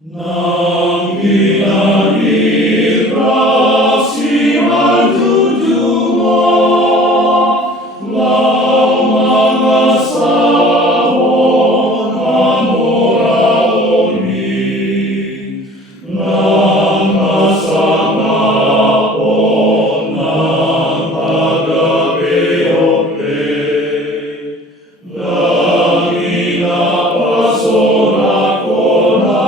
Nang pinahirap si Mandudumo, lau mga sahon mamoraoni, nang masangapon ng tagabeope, nang inapason ako na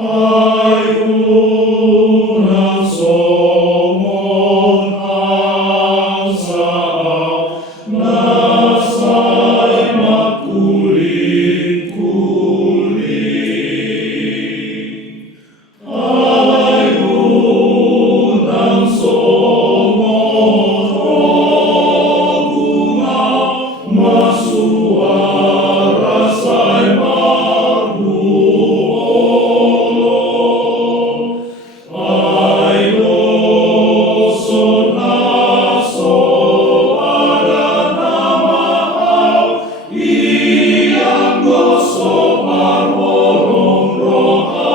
ay unang somon ang sao, nasa'y magkulit-kulit. Ay unang somon o bunga, masuwaras ay magbuolo. Ay loson-aso ada namahaw, iyang goso marmorong rohaw.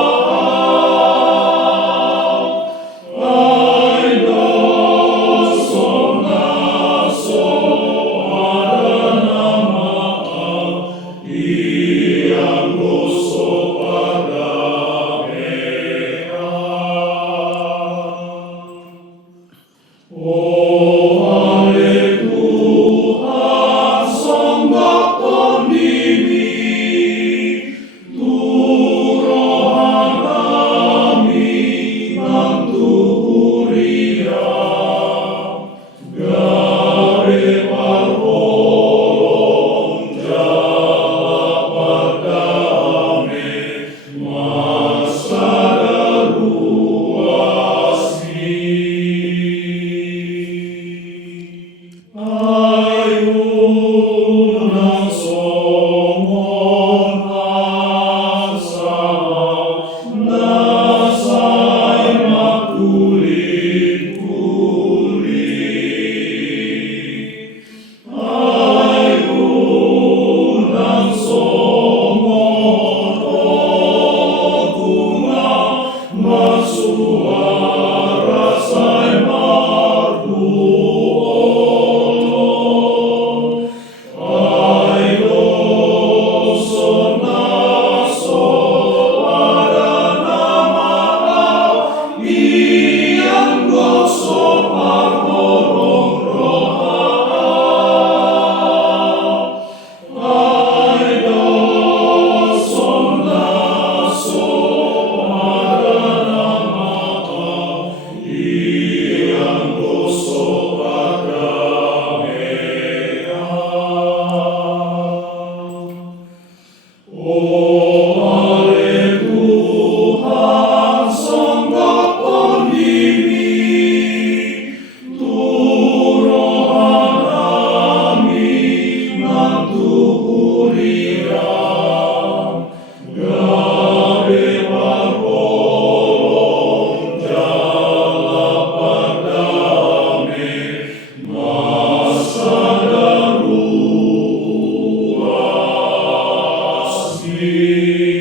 Ay loson-aso ada namahaw, iyang goso O ale Tuhan, songgok tonimi, turohan kami ng tuhurian. Gare parholong jalak pagdame, masadaruasi. Ay unang somon ang sao, nasa'y magkulit-kulit. Ay unang somon o bunga, masuwaras ay magbuolo. Ay loson-aso ada namahaw, iyang goso marmorong rohaw. Ay loson-aso ada namahaw, iyang goso pagdamean. O ale Tuhan, songgok tonimi, turohan kami ng tuhurian. Gare parholong jalak pagdame, masadaruasi.